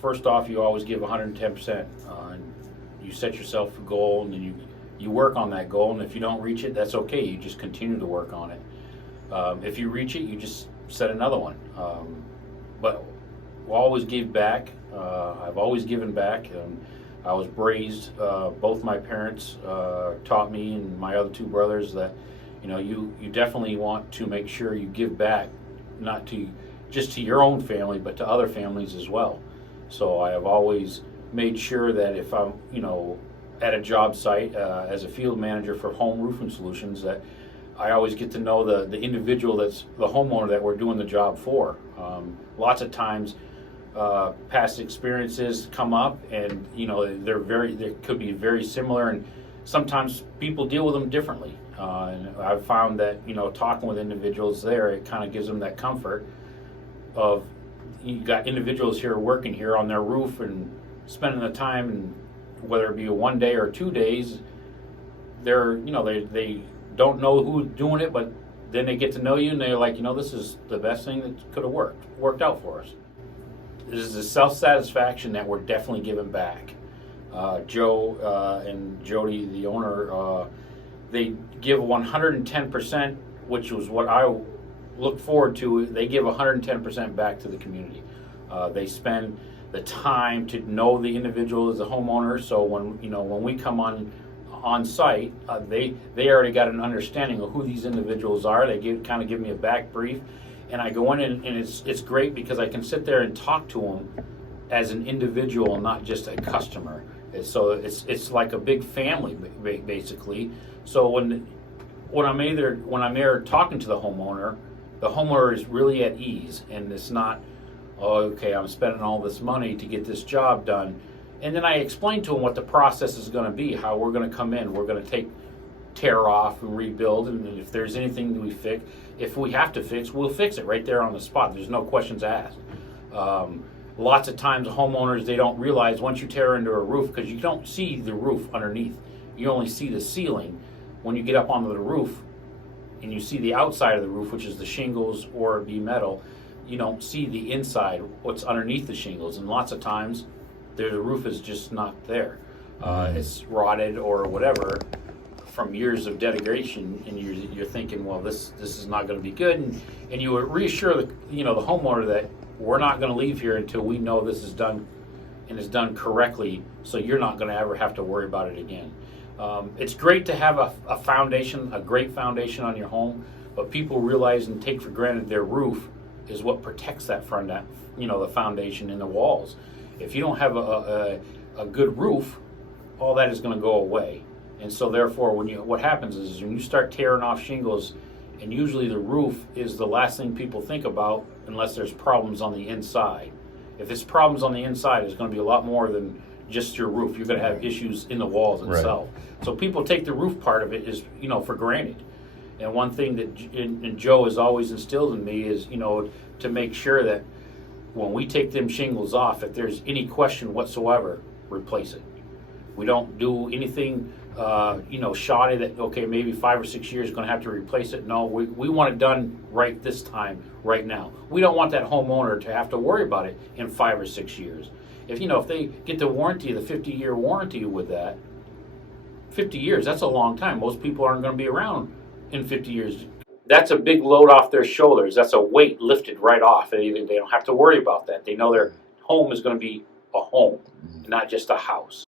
first off, you always give 110%. And you set yourself a goal, and then you work on that goal. And if you don't reach it, that's okay. You just continue to work on it. If you reach it, you just set another one. But we'll always give back. I've always given back. I was raised, both my parents taught me, and my other two brothers, that you definitely want to make sure you give back, not to just to your own family, but to other families as well. So I have always made sure that if I'm at a job site as a field manager for Home Roofing Solutions, that I always get to know the individual that's the homeowner that we're doing the job for. Lots of times past experiences come up, and they could be very similar, and sometimes people deal with them differently. And I've found that talking with individuals there, it kind of gives them that comfort of, you got individuals here working here on their roof and spending the time, and whether it be 1 day or 2 days, they don't know who's doing it, but then they get to know you, and they're like, this is the best thing that could have worked out for us. This is a self-satisfaction that we're definitely giving back. Joe and Jody, the owner, they give 110%, which was what I look forward to. They give 110% back to the community. They spend the time to know the individual as a homeowner, so when we come on site, they already got an understanding of who these individuals are. They kind of give me a back brief, and I go in, and it's great because I can sit there and talk to them as an individual, not just a customer. So it's like a big family basically. So when I'm there talking to the homeowner is really at ease, and it's not, oh, okay, I'm spending all this money to get this job done. And then I explain to them what the process is going to be, how we're going to come in. We're going to tear off and rebuild, and if there's anything that we fix, if we have to fix, we'll fix it right there on the spot. There's no questions asked. Lots of times homeowners, they don't realize once you tear into a roof, because you don't see the roof underneath. You only see the ceiling. When you get up onto the roof and you see the outside of the roof, which is the shingles or be metal, you don't see the inside, what's underneath the shingles. And lots of times the roof is just not there. It's rotted or whatever from years of degradation, and you're thinking, well, this is not going to be good, and you reassure the homeowner that we're not going to leave here until we know this is done and is done correctly, so you're not going to ever have to worry about it again. It's great to have a foundation, a great foundation on your home, but people realize and take for granted their roof is what protects that front, the foundation and the walls. If you don't have a good roof, all that is going to go away. And so therefore, what happens is when you start tearing off shingles, and usually the roof is the last thing people think about unless there's problems on the inside. If it's problems on the inside, it's going to be a lot more than just your roof. You're going to have issues in the walls itself. Right. So people take the roof part of it for granted. And one thing that Joe has always instilled in me is, to make sure that when we take them shingles off, if there's any question whatsoever, replace it. We don't do anything, shoddy that, okay, maybe 5 or 6 years going to have to replace it. No, we want it done right this time, right now. We don't want that homeowner to have to worry about it in 5 or 6 years. If they get the warranty, the 50-year warranty with that, 50 years, that's a long time. Most people aren't going to be around in 50 years. That's a big load off their shoulders. That's a weight lifted right off. They don't have to worry about that. They know their home is going to be a home, not just a house.